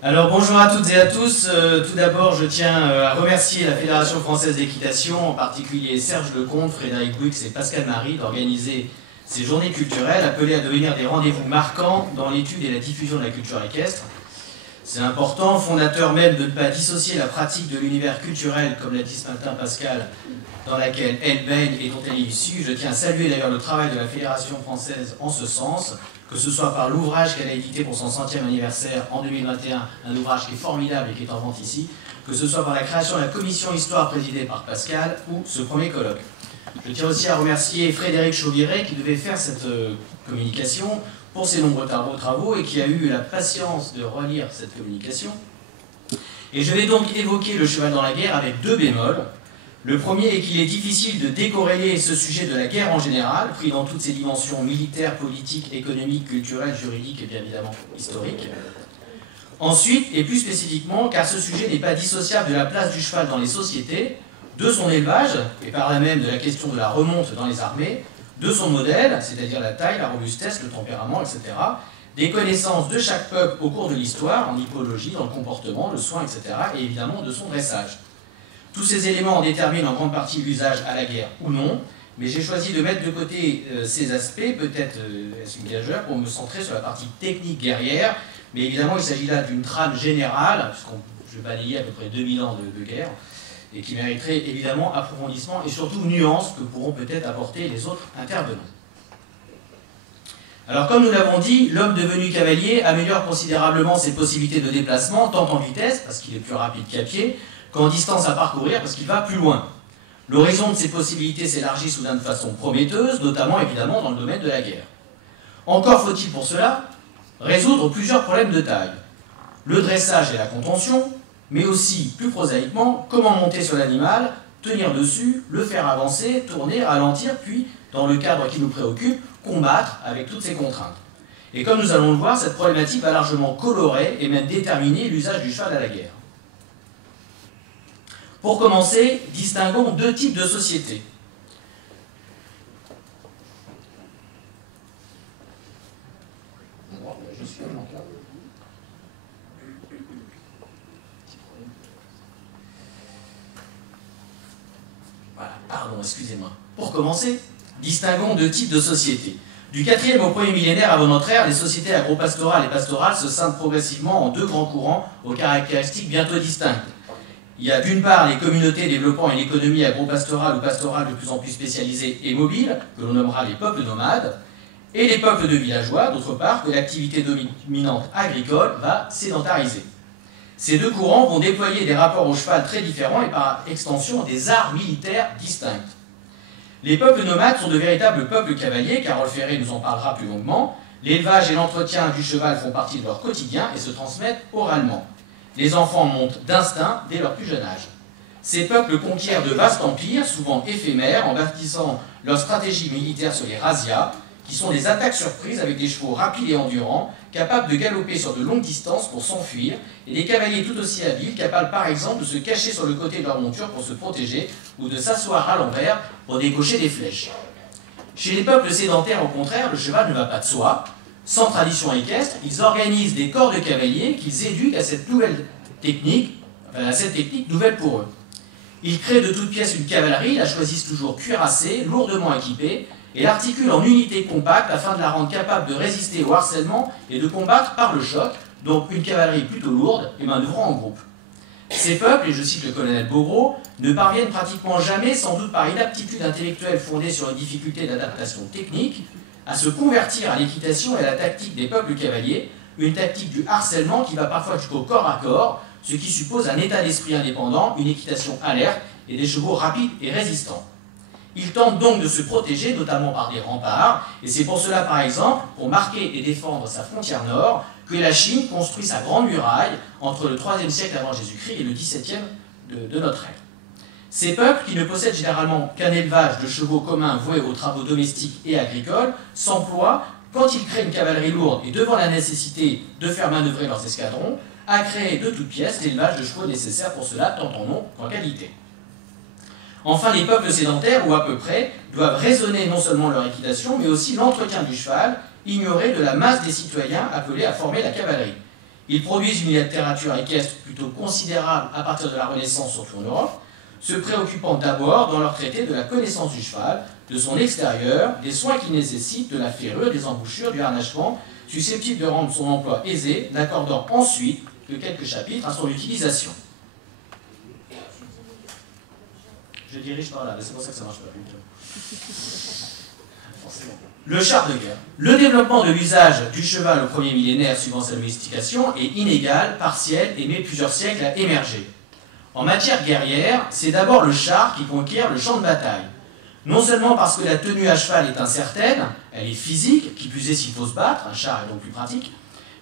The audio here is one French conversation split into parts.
Alors bonjour à toutes et à tous. Tout d'abord, je tiens à remercier la Fédération française d'équitation, en particulier Serge Lecomte, Frédéric Bouix et Pascal Marie, d'organiser ces journées culturelles appelées à devenir des rendez-vous marquants dans l'étude et la diffusion de la culture équestre. C'est important, fondateur même, de ne pas dissocier la pratique de l'univers culturel, comme l'a dit ce matin Pascal, dans laquelle elle baigne et dont elle est issue. Je tiens à saluer d'ailleurs le travail de la Fédération française en ce sens, que ce soit par l'ouvrage qu'elle a édité pour son 100e anniversaire en 2021, un ouvrage qui est formidable et qui est en vente ici, que ce soit par la création de la commission Histoire présidée par Pascal, ou ce premier colloque. Je tiens aussi à remercier Frédéric Chauviré qui devait faire cette communication pour ses nombreux travaux et qui a eu la patience de relire cette communication. Et je vais donc évoquer le cheval dans la guerre avec deux bémols. Le premier est qu'il est difficile de décorréler ce sujet de la guerre en général, pris dans toutes ses dimensions militaires, politiques, économiques, culturelles, juridiques et bien évidemment historiques. Ensuite, et plus spécifiquement, car ce sujet n'est pas dissociable de la place du cheval dans les sociétés, de son élevage, et par là même de la question de la remonte dans les armées, de son modèle, c'est-à-dire la taille, la robustesse, le tempérament, etc., des connaissances de chaque peuple au cours de l'histoire, en hippologie, dans le comportement, le soin, etc., et évidemment de son dressage. Tous ces éléments en déterminent en grande partie l'usage à la guerre ou non, mais j'ai choisi de mettre de côté ces aspects, peut-être est-ce une gageure, pour me centrer sur la partie technique guerrière, mais évidemment il s'agit là d'une trame générale, puisqu'on je balayais à peu près 2000 ans de guerre, et qui mériterait évidemment approfondissement et surtout nuances que pourront peut-être apporter les autres intervenants. Alors comme nous l'avons dit, l'homme devenu cavalier améliore considérablement ses possibilités de déplacement, tant en vitesse, parce qu'il est plus rapide qu'à pied, qu'en distance à parcourir, parce qu'il va plus loin. L'horizon de ses possibilités s'élargit soudain de façon prometteuse, notamment évidemment dans le domaine de la guerre. Encore faut-il pour cela résoudre plusieurs problèmes de taille. Le dressage et la contention, mais aussi, plus prosaïquement, comment monter sur l'animal, tenir dessus, le faire avancer, tourner, ralentir, puis, dans le cadre qui nous préoccupe, combattre avec toutes ces contraintes. Et comme nous allons le voir, cette problématique va largement colorer et même déterminer l'usage du cheval à la guerre. Pour commencer, distinguons deux types de sociétés. Voilà, pardon, excusez-moi. Pour commencer, distinguons deux types de sociétés. Du 4e au 1er millénaire avant notre ère, les sociétés agro-pastorales et pastorales se scindent progressivement en deux grands courants aux caractéristiques bientôt distinctes. Il y a d'une part les communautés développant une économie agro-pastorale ou pastorale de plus en plus spécialisée et mobile, que l'on nommera les peuples nomades, et les peuples de villageois, d'autre part, que l'activité dominante agricole va sédentariser. Ces deux courants vont déployer des rapports au cheval très différents et par extension des arts militaires distincts. Les peuples nomades sont de véritables peuples cavaliers, Carole Ferré nous en parlera plus longuement. L'élevage et l'entretien du cheval font partie de leur quotidien et se transmettent oralement. Les enfants montent d'instinct dès leur plus jeune âge. Ces peuples conquièrent de vastes empires, souvent éphémères, en bâtissant leur stratégie militaire sur les razzias, qui sont des attaques surprises avec des chevaux rapides et endurants, capables de galoper sur de longues distances pour s'enfuir, et des cavaliers tout aussi habiles, capables par exemple de se cacher sur le côté de leur monture pour se protéger, ou de s'asseoir à l'envers pour décocher des flèches. Chez les peuples sédentaires, au contraire, le cheval ne va pas de soi. Sans tradition équestre, ils organisent des corps de cavaliers qu'ils éduquent à cette nouvelle technique, à cette technique nouvelle pour eux. Ils créent de toutes pièces une cavalerie, la choisissent toujours cuirassée, lourdement équipée, et l'articulent en unité compacte afin de la rendre capable de résister au harcèlement et de combattre par le choc, donc une cavalerie plutôt lourde et manœuvrant en groupe. Ces peuples, et je cite le colonel Bogro, ne parviennent pratiquement jamais, sans doute par inaptitude intellectuelle fondée sur une difficulté d'adaptation technique, à se convertir à l'équitation et à la tactique des peuples cavaliers, une tactique du harcèlement qui va parfois jusqu'au corps à corps, ce qui suppose un état d'esprit indépendant, une équitation alerte et des chevaux rapides et résistants. Ils tentent donc de se protéger, notamment par des remparts, et c'est pour cela, par exemple, pour marquer et défendre sa frontière nord, que la Chine construit sa grande muraille entre le 3e siècle avant Jésus-Christ et le 17e de notre ère. Ces peuples, qui ne possèdent généralement qu'un élevage de chevaux communs voués aux travaux domestiques et agricoles, s'emploient, quand ils créent une cavalerie lourde et devant la nécessité de faire manœuvrer leurs escadrons, à créer de toutes pièces l'élevage de chevaux nécessaires pour cela, tant en nom qu'en qualité. Enfin, les peuples sédentaires, ou à peu près, doivent raisonner non seulement leur équitation, mais aussi l'entretien du cheval, ignoré de la masse des citoyens appelés à former la cavalerie. Ils produisent une littérature équestre plutôt considérable à partir de la Renaissance, surtout en Europe, se préoccupant d'abord dans leur traité de la connaissance du cheval, de son extérieur, des soins qu'il nécessite, de la ferrure, des embouchures, du harnachement, susceptible de rendre son emploi aisé, n'accordant ensuite que quelques chapitres à son utilisation. Je dirige par là, mais c'est pour ça que ça marche pas plus tôt. Le char de guerre. Le développement de l'usage du cheval au premier millénaire suivant sa domestication est inégal, partiel et met plusieurs siècles à émerger. En matière guerrière, c'est d'abord le char qui conquiert le champ de bataille. Non seulement parce que la tenue à cheval est incertaine, elle est physique, qui plus est s'il faut se battre, un char est donc plus pratique,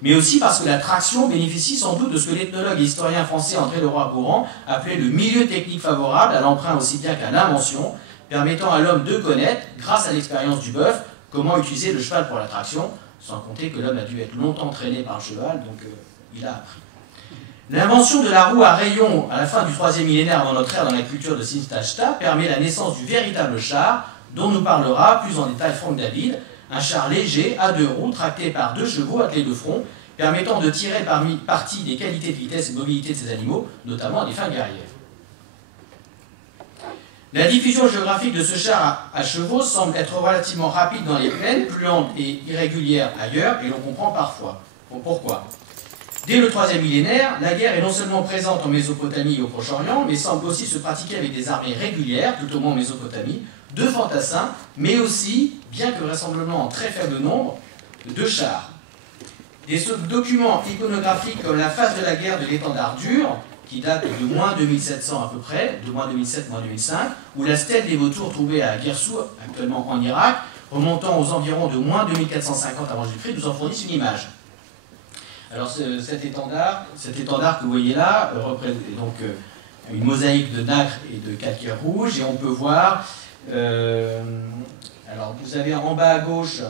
mais aussi parce que la traction bénéficie sans doute de ce que l'ethnologue et historien français André Leroy-Gourhan appelait le milieu technique favorable à l'emprunt aussi bien qu'à l'invention, permettant à l'homme de connaître, grâce à l'expérience du bœuf, comment utiliser le cheval pour la traction, sans compter que l'homme a dû être longtemps traîné par le cheval, donc il a appris. L'invention de la roue à rayons à la fin du 3e millénaire avant notre ère dans la culture de Sintashta permet la naissance du véritable char, dont nous parlera plus en détail Franck David, un char léger à 2 roues tracté par 2 chevaux attelés de front, permettant de tirer parti des qualités de vitesse et de mobilité de ces animaux, notamment à des fins guerrières. La diffusion géographique de ce char à chevaux semble être relativement rapide dans les plaines, plus lente et irrégulière ailleurs, et l'on comprend parfois. Pourquoi ? Dès le 3e millénaire, la guerre est non seulement présente en Mésopotamie et au Proche-Orient, mais semble aussi se pratiquer avec des armées régulières, tout au moins en Mésopotamie, de fantassins, mais aussi, bien que vraisemblablement en très faible nombre, de chars. Des documents iconographiques comme la phase de la guerre de l'étendard dur, qui date de moins 2700 à peu près, de moins 2007, moins 2005, ou la stèle des vautours trouvée à Guersou, actuellement en Irak, remontant aux environs de moins 2450 avant Jésus-Christ, nous en fournissent une image. Alors cet étendard que vous voyez là représente donc une mosaïque de nacre et de calcaire rouge, et on peut voir, alors vous avez en bas à gauche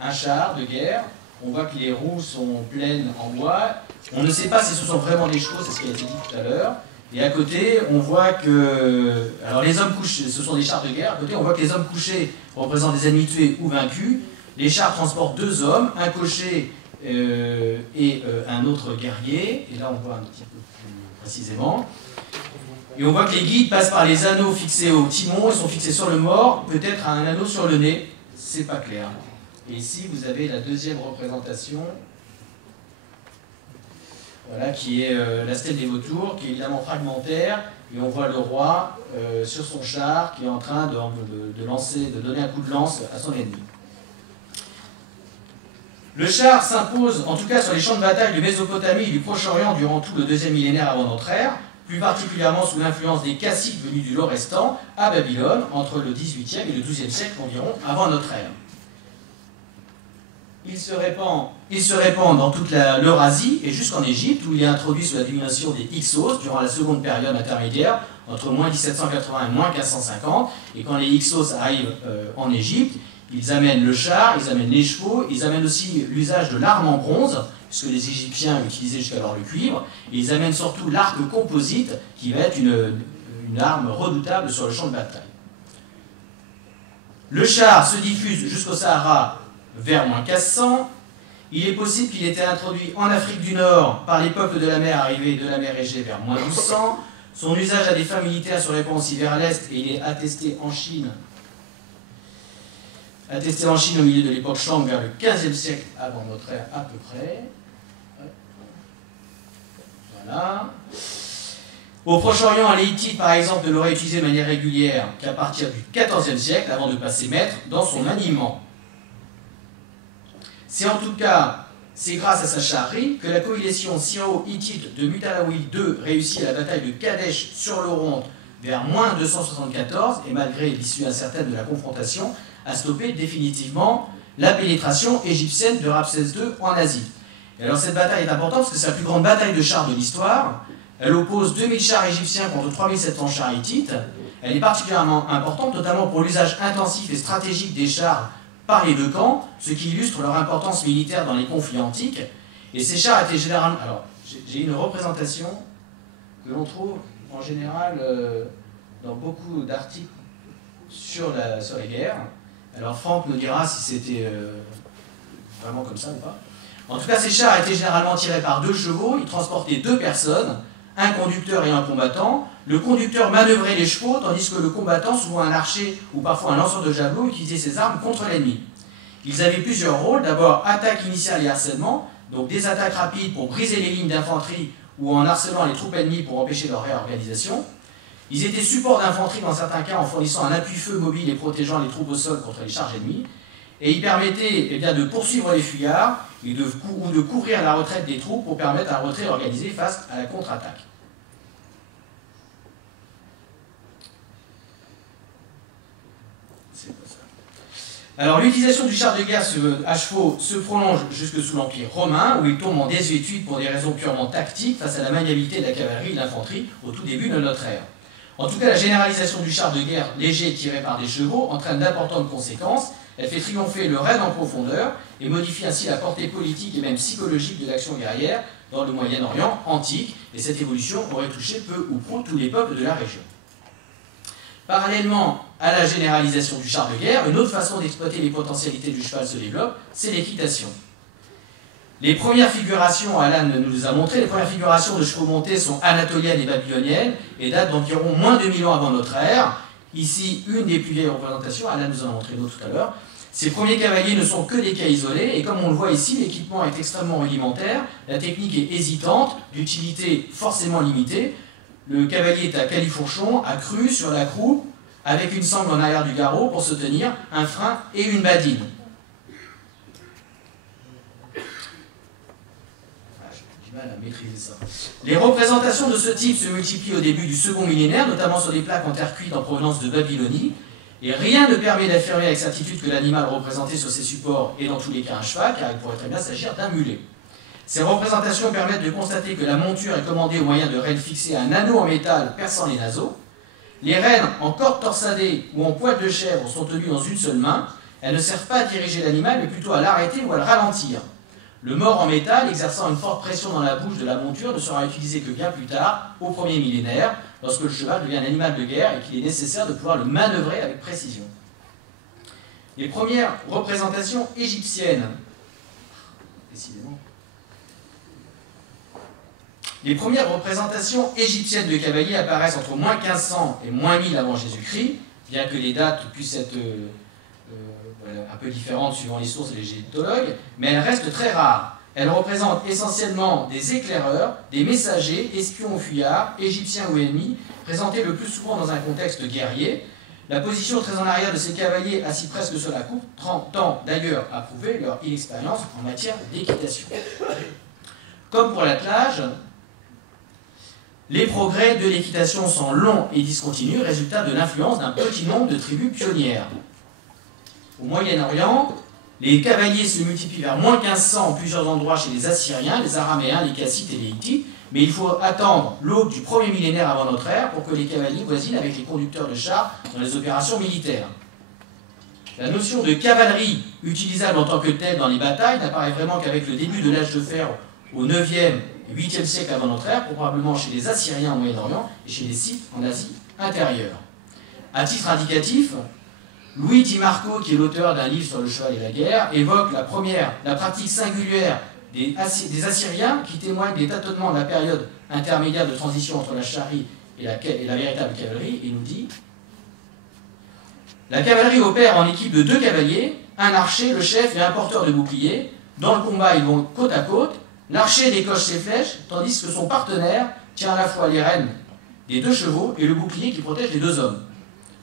un char de guerre, on voit que les roues sont pleines en bois, on ne sait pas si ce sont vraiment des chevaux, c'est ce qui a été dit tout à l'heure, et à côté on voit que, alors les hommes couchés, ce sont des chars de guerre, à côté on voit que les hommes couchés représentent des ennemis tués ou vaincus, les chars transportent 2 hommes, un cocher et un autre guerrier, et là on voit un petit peu plus précisément, et on voit que les guides passent par les anneaux fixés au timon, ils sont fixés sur le mors, peut-être un anneau sur le nez, c'est pas clair. Et ici vous avez la deuxième représentation, voilà, qui est la stèle des vautours, qui est évidemment fragmentaire, et on voit le roi sur son char qui est en train de donner un coup de lance à son ennemi. Le char s'impose, en tout cas sur les champs de bataille de Mésopotamie et du Proche-Orient durant tout le 2e millénaire avant notre ère, plus particulièrement sous l'influence des Kassites venus du Lorestan à Babylone, entre le 18e et le 12e siècle environ avant notre ère. Il se répand dans toute l'Eurasie et jusqu'en Égypte, où il est introduit sous la domination des Hyksos durant la seconde période intermédiaire, entre moins 1780 et moins 1550, et quand les Hyksos arrivent en Égypte, ils amènent le char, ils amènent les chevaux, ils amènent aussi l'usage de l'arme en bronze, puisque les Égyptiens utilisaient jusqu'alors le cuivre, et ils amènent surtout l'arc composite, qui va être une arme redoutable sur le champ de bataille. Le char se diffuse jusqu'au Sahara vers moins 1500. Il est possible qu'il ait été introduit en Afrique du Nord par les peuples de la mer arrivés de la mer Égée vers moins 1200. Son usage à des fins militaires se répand aussi vers l'Est, et il est attesté en Chine au milieu de l'époque Shang, vers le 15e siècle avant notre ère à peu près. Voilà. Au Proche-Orient, les Hittites, par exemple, ne l'auraient utilisé de manière régulière qu'à partir du 14e siècle, avant de passer maître dans son maniement. C'est en tout cas, c'est grâce à sa charrerie que la coalition Syro-Hittite de Mutawalli II réussit à la bataille de Kadesh sur l'Oronte vers moins 274, et malgré l'issue incertaine de la confrontation, a stoppé définitivement la pénétration égyptienne de Ramsès II en Asie. Et alors cette bataille est importante parce que c'est la plus grande bataille de chars de l'histoire. Elle oppose 2000 chars égyptiens contre 3700 chars hittites. Elle est particulièrement importante, notamment pour l'usage intensif et stratégique des chars par les deux camps, ce qui illustre leur importance militaire dans les conflits antiques. Et ces chars étaient généralement... Alors, j'ai une représentation que l'on trouve en général dans beaucoup d'articles sur les guerres. Alors Franck nous dira si c'était vraiment comme ça ou pas. En tout cas, ces chars étaient généralement tirés par 2 chevaux, ils transportaient 2 personnes, un conducteur et un combattant. Le conducteur manœuvrait les chevaux, tandis que le combattant, souvent un archer ou parfois un lanceur de javelot, utilisait ses armes contre l'ennemi. Ils avaient plusieurs rôles, d'abord attaque initiale et harcèlement, donc des attaques rapides pour briser les lignes d'infanterie ou en harcelant les troupes ennemies pour empêcher leur réorganisation. Ils étaient support d'infanterie dans certains cas en fournissant un appui-feu mobile et protégeant les troupes au sol contre les charges ennemies. Et ils permettaient de poursuivre les fuyards ou de couvrir la retraite des troupes pour permettre un retrait organisé face à la contre-attaque. Alors l'utilisation du char de guerre à chevaux se prolonge jusque sous l'Empire romain, où il tombe en désuétude pour des raisons purement tactiques face à la maniabilité de la cavalerie et de l'infanterie au tout début de notre ère. En tout cas, la généralisation du char de guerre léger tiré par des chevaux entraîne d'importantes conséquences. Elle fait triompher le raid en profondeur et modifie ainsi la portée politique et même psychologique de l'action guerrière dans le Moyen-Orient antique, et cette évolution aurait touché peu ou prou tous les peuples de la région. Parallèlement à la généralisation du char de guerre, une autre façon d'exploiter les potentialités du cheval se développe, c'est l'équitation. Les premières figurations, Alan nous les a montrées, les premières figurations de chevaux montés sont anatoliennes et babyloniennes et datent d'environ moins de 1000 ans avant notre ère. Ici, une des plus vieilles représentations, Alan nous en a montré une autre tout à l'heure. Ces premiers cavaliers ne sont que des cas isolés, et comme on le voit ici, l'équipement est extrêmement rudimentaire, la technique est hésitante, d'utilité forcément limitée. Le cavalier est à califourchon, accru sur la croupe, avec une sangle en arrière du garrot pour se tenir, un frein et une badine. J'ai du mal à maîtriser ça. Les représentations de ce type se multiplient au début du second millénaire, notamment sur des plaques en terre cuite en provenance de Babylonie, et rien ne permet d'affirmer avec certitude que l'animal représenté sur ces supports est dans tous les cas un cheval, car il pourrait très bien s'agir d'un mulet. Ces représentations permettent de constater que la monture est commandée au moyen de rênes fixées à un anneau en métal perçant les naseaux. Les rênes en corde torsadée ou en poil de chèvre sont tenues dans une seule main. Elles ne servent pas à diriger l'animal, mais plutôt à l'arrêter ou à le ralentir. Le mors en métal, exerçant une forte pression dans la bouche de la monture, ne sera utilisé que bien plus tard, au premier millénaire, lorsque le cheval devient un animal de guerre et qu'il est nécessaire de pouvoir le manœuvrer avec précision. Les premières représentations égyptiennes, décidément. Les premières représentations égyptiennes de cavaliers apparaissent entre moins 1500 et moins 1000 avant Jésus-Christ, bien que les dates puissent être un peu différentes suivant les sources et les égyptologues, mais elles restent très rares. Elles représentent essentiellement des éclaireurs, des messagers, espions ou fuyards, égyptiens ou ennemis, présentés le plus souvent dans un contexte guerrier. La position très en arrière de ces cavaliers, assis presque sur la coupe, tend d'ailleurs à prouver leur inexpérience en matière d'équitation. Comme pour l'attelage, les progrès de l'équitation sont longs et discontinus, résultat de l'influence d'un petit nombre de tribus pionnières. Au Moyen-Orient, les cavaliers se multiplient vers moins 1500 en plusieurs endroits chez les Assyriens, les Araméens, les Kassites et les Hittites, mais il faut attendre l'aube du premier millénaire avant notre ère pour que les cavaliers voisinent avec les conducteurs de chars dans les opérations militaires. La notion de cavalerie utilisable en tant que telle dans les batailles n'apparaît vraiment qu'avec le début de l'âge de fer au 9e et 8e siècle avant notre ère, probablement chez les Assyriens au Moyen-Orient et chez les Scythes en Asie intérieure. À titre indicatif, Louis Di Marco, qui est l'auteur d'un livre sur le cheval et la guerre, évoque la pratique singulière des Assyriens qui témoignent des tâtonnements de la période intermédiaire de transition entre la charrie et la véritable cavalerie, et nous dit « La cavalerie opère en équipe de 2 cavaliers, un archer, le chef et un porteur de bouclier. Dans le combat, ils vont côte à côte. L'archer décoche ses flèches, tandis que son partenaire tient à la fois les rênes des 2 chevaux et le bouclier qui protège les 2 hommes.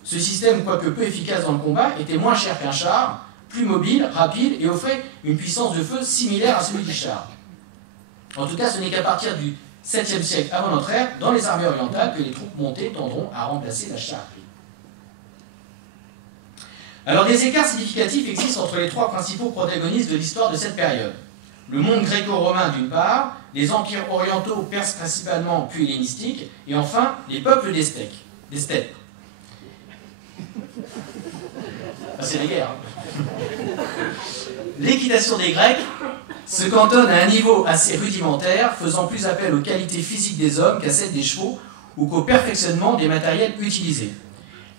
Ce système, quoique peu efficace dans le combat, était moins cher qu'un char, plus mobile, rapide et offrait une puissance de feu similaire à celui du char. En tout cas, ce n'est qu'à partir du 7e siècle avant notre ère, dans les armées orientales, que les troupes montées tendront à remplacer la charrerie. Alors, des écarts significatifs existent entre les 3 principaux protagonistes de l'histoire de cette période. Le monde gréco-romain d'une part, les empires orientaux, perses principalement, puis hellénistiques, et enfin les peuples des steppes. Ah, c'est les guerres. L'équitation des Grecs se cantonne à un niveau assez rudimentaire, faisant plus appel aux qualités physiques des hommes qu'à celles des chevaux ou qu'au perfectionnement des matériels utilisés.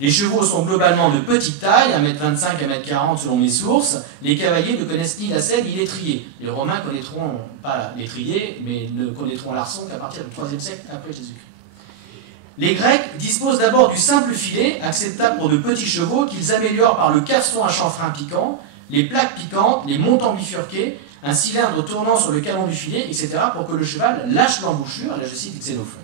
Les chevaux sont globalement de petite taille, 1,25 m à 1,40 m selon mes sources. Les cavaliers ne connaissent ni la selle ni l'étrier. Les Romains connaîtront pas l'étrier, mais ne connaîtront l'arçon qu'à partir du IIIe siècle après Jésus-Christ. Les Grecs disposent d'abord du simple filet, acceptable pour de petits chevaux, qu'ils améliorent par le cafeton à chanfrein piquant, les plaques piquantes, les montants bifurqués, un cylindre tournant sur le canon du filet, etc., pour que le cheval lâche l'embouchure. Là, je cite Xénophon.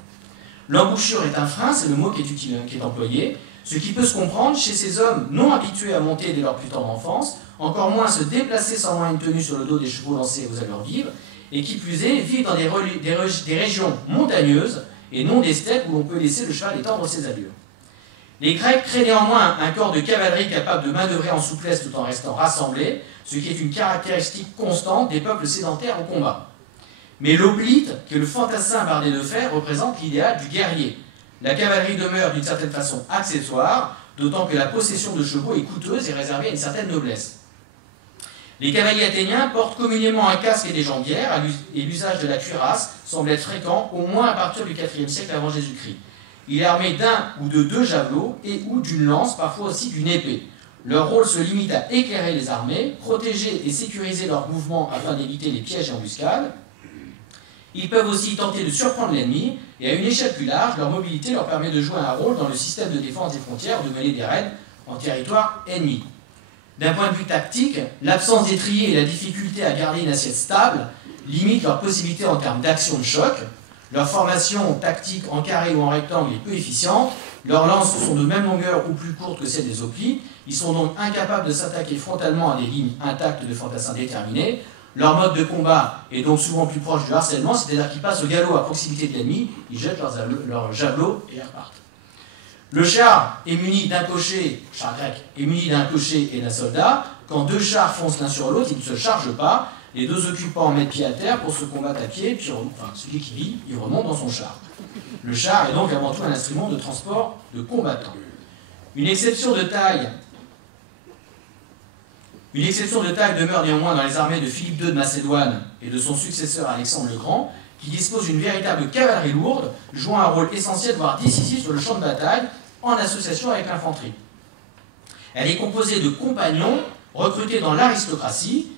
L'embouchure est un frein, c'est le mot qui est employé, ce qui peut se comprendre chez ces hommes non habitués à monter dès leur plus tendre enfance, encore moins se déplacer sans moyen de tenue sur le dos des chevaux lancés aux allures vives, et qui plus est, vivent dans des régions montagneuses, et non des steppes où l'on peut laisser le cheval étendre ses allures. Les Grecs créent néanmoins un corps de cavalerie capable de manœuvrer en souplesse tout en restant rassemblé, ce qui est une caractéristique constante des peuples sédentaires au combat. Mais l'hoplite, qui est le fantassin bardé de fer, représente l'idéal du guerrier. La cavalerie demeure d'une certaine façon accessoire, d'autant que la possession de chevaux est coûteuse et réservée à une certaine noblesse. Les cavaliers athéniens portent communément un casque et des jambières, et l'usage de la cuirasse semble être fréquent au moins à partir du IVe siècle avant Jésus-Christ. Il est armé d'un ou de deux javelots et ou d'une lance, parfois aussi d'une épée. Leur rôle se limite à éclairer les armées, protéger et sécuriser leurs mouvements afin d'éviter les pièges et embuscades. Ils peuvent aussi tenter de surprendre l'ennemi, et à une échelle plus large, leur mobilité leur permet de jouer un rôle dans le système de défense des frontières, de mener des raids en territoire ennemi. D'un point de vue tactique, l'absence d'étrier et la difficulté à garder une assiette stable limitent leurs possibilités en termes d'action de choc. Leur formation tactique en carré ou en rectangle est peu efficiente. Leurs lances sont de même longueur ou plus courtes que celles des hoplites. Ils sont donc incapables de s'attaquer frontalement à des lignes intactes de fantassins déterminés. Leur mode de combat est donc souvent plus proche du harcèlement, c'est-à-dire qu'ils passent au galop à proximité de l'ennemi, ils jettent leurs javelots et repartent. Le char est muni d'un cocher, char grec, est muni d'un cocher et d'un soldat. Quand deux chars foncent l'un sur l'autre, ils ne se chargent pas. Les deux occupants mettent pied à terre pour se combattre à pied, puis celui qui vit, il remonte dans son char. Le char est donc avant tout un instrument de transport de combattants. Une exception de taille demeure néanmoins dans les armées de Philippe II de Macédoine et de son successeur Alexandre le Grand, qui dispose d'une véritable cavalerie lourde, jouant un rôle essentiel, voire décisif sur le champ de bataille, en association avec l'infanterie. Elle est composée de compagnons recrutés dans l'aristocratie.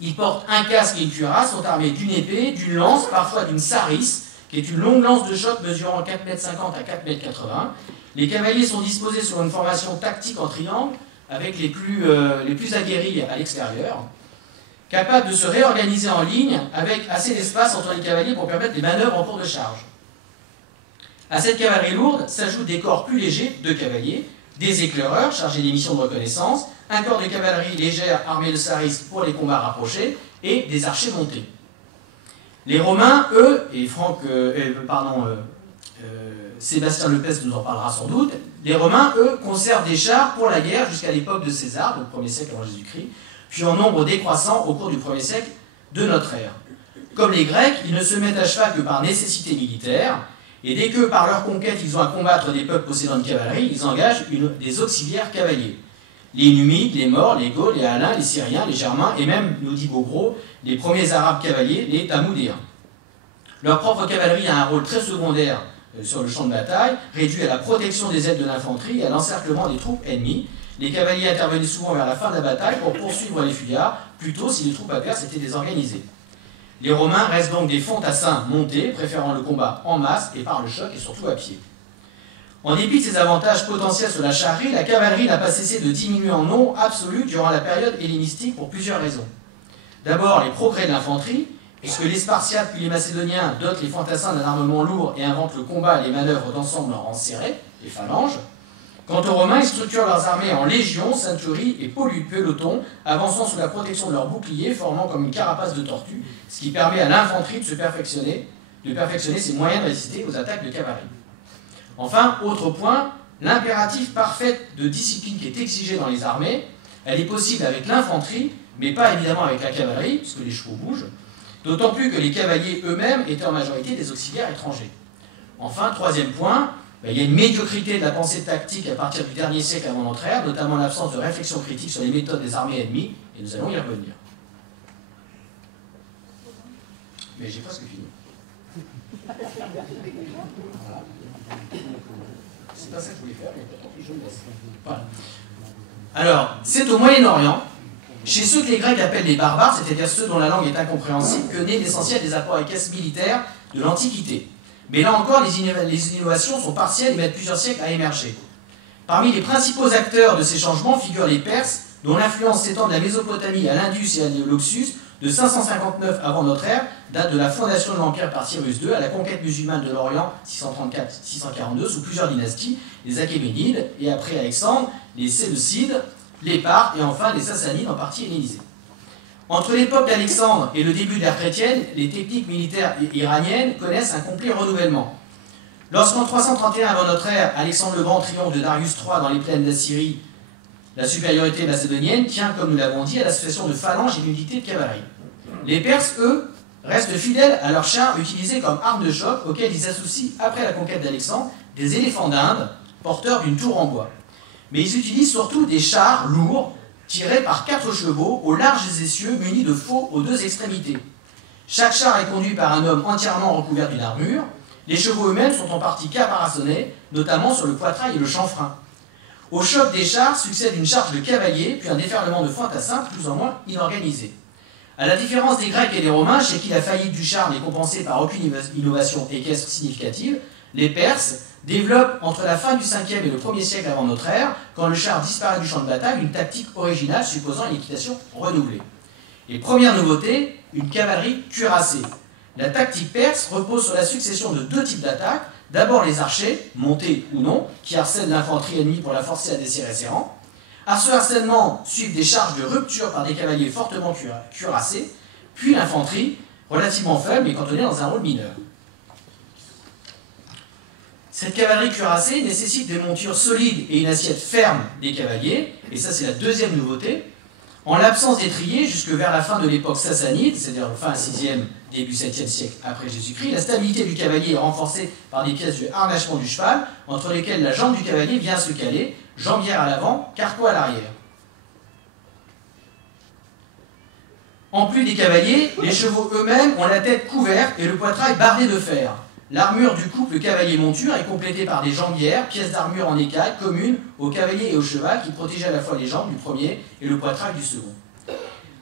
Ils portent un casque et une cuirasse, sont armés d'une épée, d'une lance, parfois d'une saris, qui est une longue lance de choc mesurant 4,50 m à 4,80 m. Les cavaliers sont disposés sur une formation tactique en triangle, avec les plus aguerris à l'extérieur, capables de se réorganiser en ligne avec assez d'espace entre les cavaliers pour permettre des manœuvres en cours de charge. À cette cavalerie lourde s'ajoutent des corps plus légers de cavaliers, des éclaireurs chargés des missions de reconnaissance, un corps de cavalerie légère armé de saris pour les combats rapprochés et des archers montés. Les Romains, eux, et Sébastien Lepez nous en parlera sans doute, les Romains, eux, conservent des chars pour la guerre jusqu'à l'époque de César, donc 1er siècle avant Jésus-Christ, puis en nombre décroissant au cours du 1er siècle de notre ère. Comme les Grecs, ils ne se mettent à cheval que par nécessité militaire, et dès que par leur conquête ils ont à combattre des peuples possédant une cavalerie, ils engagent des auxiliaires cavaliers. Les Numides, les Maures, les Gauls, les Alains, les Syriens, les Germains, et même, nous dit Bobro, les premiers Arabes cavaliers, les Tamoudéens. Leur propre cavalerie a un rôle très secondaire sur le champ de bataille, réduit à la protection des ailes de l'infanterie et à l'encerclement des troupes ennemies. Les cavaliers intervenaient souvent vers la fin de la bataille pour poursuivre les fuyards, plutôt si les troupes adverses étaient désorganisées. Les Romains restent donc des fantassins montés, préférant le combat en masse et par le choc et surtout à pied. En dépit de ses avantages potentiels sur la charrerie, la cavalerie n'a pas cessé de diminuer en nombre absolu durant la période hellénistique pour plusieurs raisons. D'abord, les progrès de l'infanterie, puisque les Spartiates puis les Macédoniens dotent les fantassins d'un armement lourd et inventent le combat et les manœuvres d'ensemble en rang serré, les phalanges. Quant aux Romains, ils structurent leurs armées en légions, centuries et pelotons, avançant sous la protection de leurs boucliers, formant comme une carapace de tortue, ce qui permet à l'infanterie de perfectionner ses moyens de résister aux attaques de cavalerie. Enfin, autre point, l'impératif parfait de discipline qui est exigé dans les armées, elle est possible avec l'infanterie, mais pas évidemment avec la cavalerie, puisque les chevaux bougent, d'autant plus que les cavaliers eux-mêmes étaient en majorité des auxiliaires étrangers. Enfin, troisième point, il y a une médiocrité de la pensée tactique à partir du dernier siècle avant notre ère, notamment l'absence de réflexion critique sur les méthodes des armées ennemies, et nous allons y revenir. Mais j'ai presque fini. Voilà. C'est pas ça que je voulais faire, mais tant pis, je me laisse. Voilà. Alors, c'est au Moyen-Orient, chez ceux que les Grecs appellent les barbares, c'est-à-dire ceux dont la langue est incompréhensible, que naît l'essentiel des apports et caisses militaires de l'Antiquité. Mais là encore, les innovations sont partielles et mettent plusieurs siècles à émerger. Parmi les principaux acteurs de ces changements figurent les Perses, dont l'influence s'étend de la Mésopotamie à l'Indus et à l'Oxus, de 559 avant notre ère, date de la fondation de l'Empire par Cyrus II, à la conquête musulmane de l'Orient, 634-642, sous plusieurs dynasties, les Achéménides, et après Alexandre, les Séleucides, les Parthes, et enfin les Sassanides, en partie hellénisés. Entre l'époque d'Alexandre et le début de l'ère chrétienne, les techniques militaires iraniennes connaissent un complet renouvellement. Lorsqu'en 331 avant notre ère, Alexandre le Grand triomphe de Darius III dans les plaines d'Assyrie, la supériorité macédonienne tient, comme nous l'avons dit, à l'association de phalanges et d'unités de cavalerie. Les Perses, eux, restent fidèles à leurs chars utilisés comme armes de choc, auxquels ils associent, après la conquête d'Alexandre, des éléphants d'Inde, porteurs d'une tour en bois. Mais ils utilisent surtout des chars lourds, tirés par 4 chevaux, aux larges essieux, munis de faux aux 2 extrémités. Chaque char est conduit par un homme entièrement recouvert d'une armure. Les chevaux eux-mêmes sont en partie caparaçonnés, notamment sur le poitrail et le chanfrein. Au choc des chars succède une charge de cavaliers, puis un déferlement de fantassins plus ou moins inorganisé. À la différence des Grecs et des Romains, chez qui la faillite du char n'est compensée par aucune innovation équestre significative, les Perses développent entre la fin du 5e et le 1er siècle avant notre ère, quand le char disparaît du champ de bataille, une tactique originale supposant une équitation renouvelée. Et première nouveauté, une cavalerie cuirassée. La tactique perse repose sur la succession de 2 types d'attaques. D'abord les archers, montés ou non, qui harcèlent l'infanterie ennemie pour la forcer à desserrer ses rangs. À ce harcèlement suivent des charges de rupture par des cavaliers fortement cuirassés, puis l'infanterie, relativement faible mais cantonnée dans un rôle mineur. Cette cavalerie cuirassée nécessite des montures solides et une assiette ferme des cavaliers, et ça c'est la deuxième nouveauté. En l'absence d'étriers, jusque vers la fin de l'époque sassanide, c'est-à-dire fin 6e, début 7e siècle après Jésus-Christ, la stabilité du cavalier est renforcée par des pièces de harnachement du cheval, entre lesquelles la jambe du cavalier vient se caler, jambière à l'avant, carquois à l'arrière. En plus des cavaliers, les chevaux eux-mêmes ont la tête couverte et le poitrail bardé de fer. L'armure du couple cavalier-monture est complétée par des jambières, pièces d'armure en écaille communes au cavalier et au cheval qui protégeaient à la fois les jambes du premier et le poitrail du second.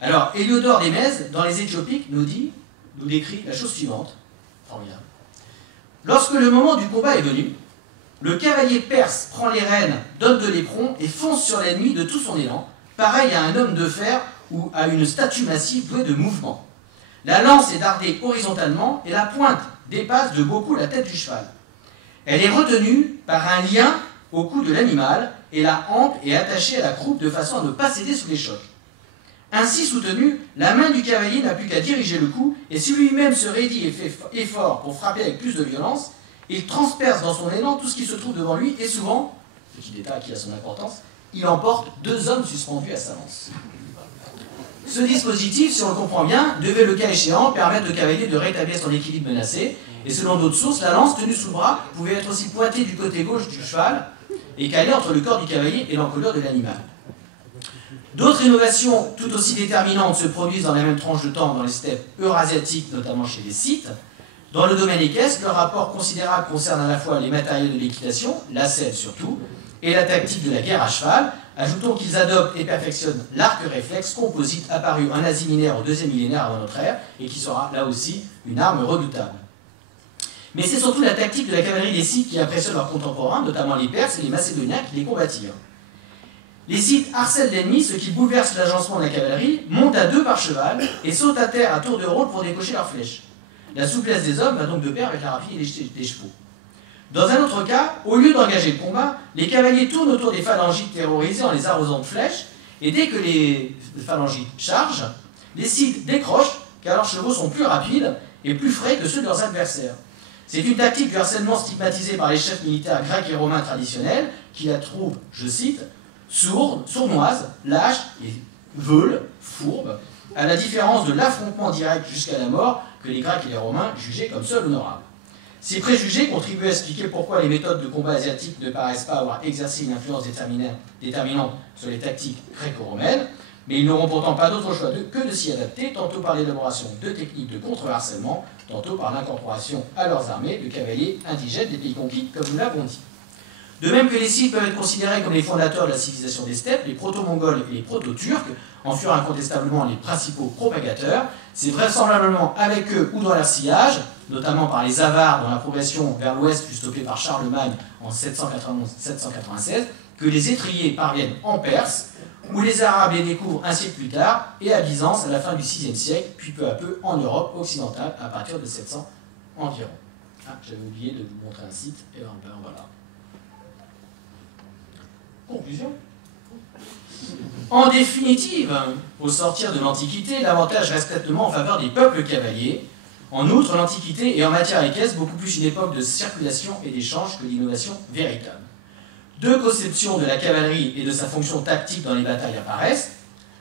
Alors, Héliodore d'Émèse, dans les Éthiopiques, nous décrit la chose suivante. Formidable. Lorsque le moment du combat est venu, le cavalier perse prend les rênes, donne de l'éperon et fonce sur l'ennemi de tout son élan, pareil à un homme de fer ou à une statue massive douée de mouvement. La lance est dardée horizontalement et la pointe dépasse de beaucoup la tête du cheval. Elle est retenue par un lien au cou de l'animal et la hampe est attachée à la croupe de façon à ne pas céder sous les chocs. Ainsi soutenu, la main du cavalier n'a plus qu'à diriger le coup et si lui-même se raidit et fait effort pour frapper avec plus de violence, il transperce dans son élan tout ce qui se trouve devant lui et souvent, petit détail qui a son importance, il emporte 2 hommes suspendus à sa lance. Ce dispositif, si on le comprend bien, devait le cas échéant permettre au cavalier de rétablir son équilibre menacé, et selon d'autres sources, la lance tenue sous le bras pouvait être aussi pointée du côté gauche du cheval et calée entre le corps du cavalier et l'encolure de l'animal. D'autres innovations tout aussi déterminantes se produisent dans la même tranche de temps dans les steppes eurasiatiques, notamment chez les Scythes. Dans le domaine équestre, leur rapport considérable concerne à la fois les matériaux de l'équitation, la selle surtout, et la tactique de la guerre à cheval. Ajoutons qu'ils adoptent et perfectionnent l'arc réflexe composite apparu en Asie mineure au 2e millénaire avant notre ère et qui sera là aussi une arme redoutable. Mais c'est surtout la tactique de la cavalerie des Scythes qui impressionne leurs contemporains, notamment les Perses et les Macédoniens qui les combattirent. Les Scythes harcèlent l'ennemi, ce qui bouleverse l'agencement de la cavalerie, montent à 2 par cheval et sautent à terre à tour de rôle pour décocher leurs flèches. La souplesse des hommes va donc de pair avec la rapidité des chevaux. Dans un autre cas, au lieu d'engager le combat, les cavaliers tournent autour des phalangites terrorisés en les arrosant de flèches, et dès que les phalangites chargent, les Scythes décrochent car leurs chevaux sont plus rapides et plus frais que ceux de leurs adversaires. C'est une tactique du harcèlement stigmatisée par les chefs militaires grecs et romains traditionnels qui la trouvent, je cite, sourde, sournoise, lâche et veule, fourbe, à la différence de l'affrontement direct jusqu'à la mort que les Grecs et les Romains jugeaient comme seul honorable. Ces préjugés contribuent à expliquer pourquoi les méthodes de combat asiatiques ne paraissent pas avoir exercé une influence déterminante sur les tactiques gréco-romaines, mais ils n'auront pourtant pas d'autre choix que de s'y adapter, tantôt par l'élaboration de techniques de contre-harcèlement, tantôt par l'incorporation à leurs armées de cavaliers indigènes des pays conquis, comme nous l'avons dit. De même que les Scythes peuvent être considérés comme les fondateurs de la civilisation des steppes, les proto-mongols et les proto-turcs en furent incontestablement les principaux propagateurs. C'est vraisemblablement avec eux ou dans leur sillage, notamment par les Avars dont la progression vers l'ouest fut stoppée par Charlemagne en 791-796, que les Étriers parviennent en Perse, où les Arabes les découvrent un siècle plus tard, et à Byzance à la fin du VIe siècle, puis peu à peu en Europe occidentale à partir de 700 environ. Ah, j'avais oublié de vous montrer un site, et ben voilà. Conclusion. En définitive, au sortir de l'Antiquité, l'avantage reste nettement en faveur des peuples cavaliers. En outre, l'Antiquité est en matière équestre beaucoup plus une époque de circulation et d'échange que d'innovation véritable. Deux conceptions de la cavalerie et de sa fonction tactique dans les batailles apparaissent.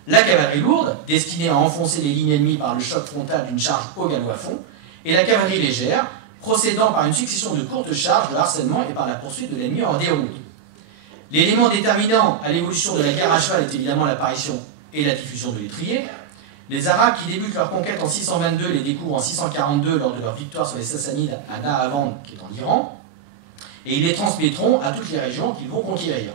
La cavalerie lourde, destinée à enfoncer les lignes ennemies par le choc frontal d'une charge au galop à fond, et la cavalerie légère, procédant par une succession de courtes charges de harcèlement et par la poursuite de l'ennemi en déroute. L'élément déterminant à l'évolution de la guerre à cheval est évidemment l'apparition et la diffusion de l'étrier. Les Arabes qui débutent leur conquête en 622 les découvrent en 642 lors de leur victoire sur les Sassanides à Nahavand, qui est en Iran, et ils les transmettront à toutes les régions qu'ils vont conquérir.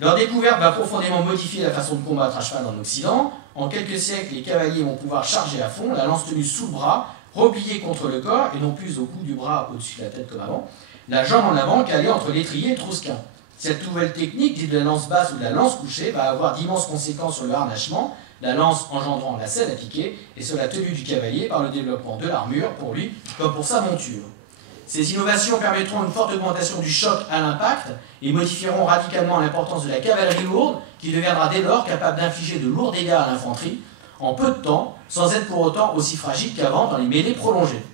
Leur découverte va profondément modifier la façon de combattre à cheval en Occident. En quelques siècles, les cavaliers vont pouvoir charger à fond, la lance tenue sous le bras, repliée contre le corps, et non plus au bout du bras au-dessus de la tête comme avant, la jambe en avant calée entre l'étrier et le trousquin. Cette nouvelle technique, dite de la lance basse ou de la lance couchée, va avoir d'immenses conséquences sur le harnachement, la lance engendrant la selle à piquer, et sur la tenue du cavalier par le développement de l'armure, pour lui comme pour sa monture. Ces innovations permettront une forte augmentation du choc à l'impact et modifieront radicalement l'importance de la cavalerie lourde, qui deviendra dès lors capable d'infliger de lourds dégâts à l'infanterie en peu de temps, sans être pour autant aussi fragile qu'avant dans les mêlées prolongées.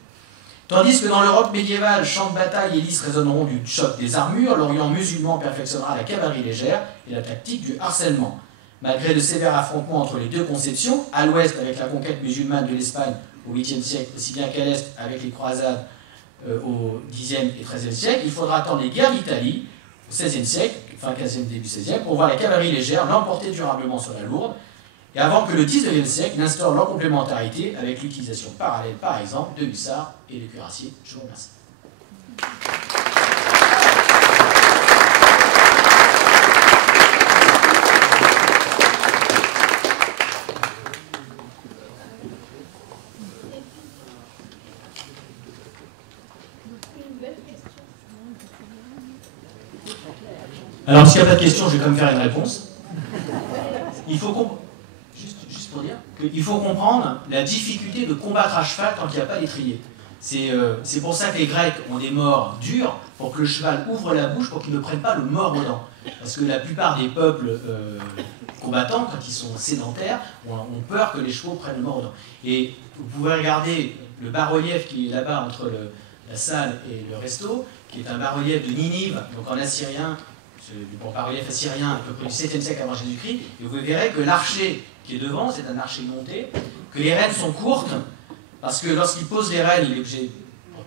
Tandis que dans l'Europe médiévale, champs de bataille et lys résonneront du choc des armures, l'Orient musulman perfectionnera la cavalerie légère et la tactique du harcèlement. Malgré de sévères affrontements entre les deux conceptions, à l'ouest avec la conquête musulmane de l'Espagne au 8e siècle, aussi bien qu'à l'est avec les croisades au 10e et 13e siècle, il faudra attendre les guerres d'Italie au 16e siècle, fin 15e, début 16e, pour voir la cavalerie légère l'emporter durablement sur la lourde, et avant que le 19e siècle n'instaure leur complémentarité avec l'utilisation parallèle, par exemple, de hussards et de cuirassiers. Je vous remercie. Alors, s'il n'y a pas de questions, je vais quand même faire une réponse. Il faut juste pour dire qu'il faut comprendre la difficulté de combattre à cheval tant qu'il n'y a pas d'étrier. C'est pour ça que les Grecs ont des morts dures, pour que le cheval ouvre la bouche, pour qu'il ne prenne pas le mors aux dents. Parce que la plupart des peuples combattants, quand ils sont sédentaires, ont peur que les chevaux prennent le mors aux dents. Et vous pouvez regarder le bas-relief qui est là-bas entre la salle et le resto, qui est un bas-relief de Ninive, donc en assyrien, du bas-relief assyrien à peu près du 7e siècle avant Jésus-Christ, et vous verrez que l'archer qui est devant, c'est un archer monté, que les rênes sont courtes, parce que lorsqu'il pose les rênes, il est obligé,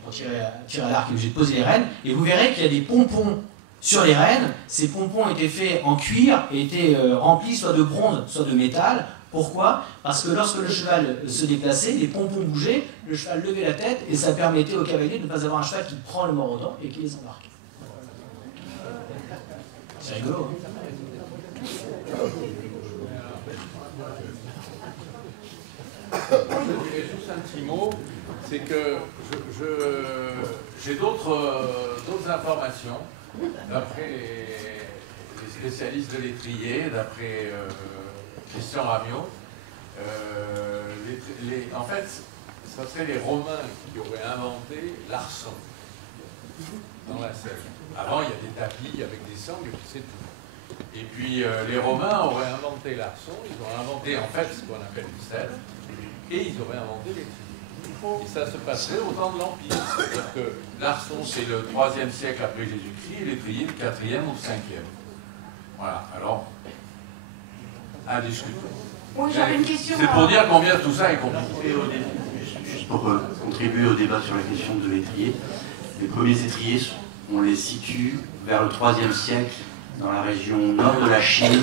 pour tirer à l'arc, il est obligé de poser les rênes, et vous verrez qu'il y a des pompons sur les rênes. Ces pompons étaient faits en cuir et étaient remplis soit de bronze, soit de métal. Pourquoi? Parce que lorsque le cheval se déplaçait, les pompons bougeaient, le cheval levait la tête, et ça permettait aux cavaliers de ne pas avoir un cheval qui prend le mors aux dents et qui les embarque. C'est rigolo, hein? Je dirais juste un petit mot, c'est que j'ai d'autres informations, d'après les spécialistes de l'étrier, d'après Christian Ramiot. En fait, ça serait les Romains qui auraient inventé l'arçon dans la selle. Avant, il y a des tapis avec des sangles, et puis c'est tout. Et puis, les Romains auraient inventé l'arçon, ils auraient inventé en fait ce qu'on appelle une selle, et ils auraient inventé l'étrier. Et ça se passerait au temps de l'Empire. C'est-à-dire que l'arçon, c'est le 3e siècle après Jésus-Christ, et l'étrier, le 4e ou le 5e. Voilà, alors, à discuter. Oui, j'avais une question. C'est pour dire combien tout ça est compliqué. Juste pour contribuer au débat sur la question de l'étrier, les premiers étriers, on les situe vers le 3e siècle dans la région nord de la Chine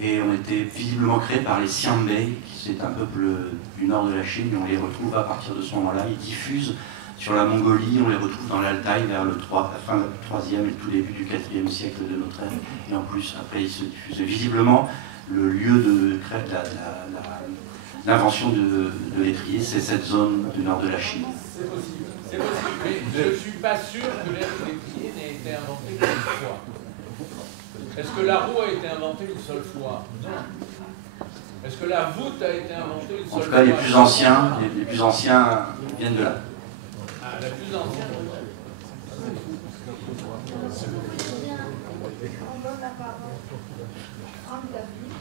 et ont été visiblement créés par les Xianbei, qui c'est un peuple du nord de la Chine, et on les retrouve à partir de ce moment-là. Ils diffusent Sur la Mongolie, on les retrouve dans l'Altaï vers la fin du 3e et le tout début du 4e siècle de notre ère. Et en plus, après, ils se diffusent. Visiblement, le lieu de l'invention de l'étrier, c'est cette zone du nord de la Chine. C'est possible. C'est possible, mais je ne suis pas sûr que l'étrier n'ait été inventé qu'une fois. Est-ce que la roue a été inventée une seule fois? Non. Est-ce que la voûte a été inventée une seule fois? En tout cas, les plus anciens viennent de là. Ah, la plus ancienne. On donne la parole à Franck David.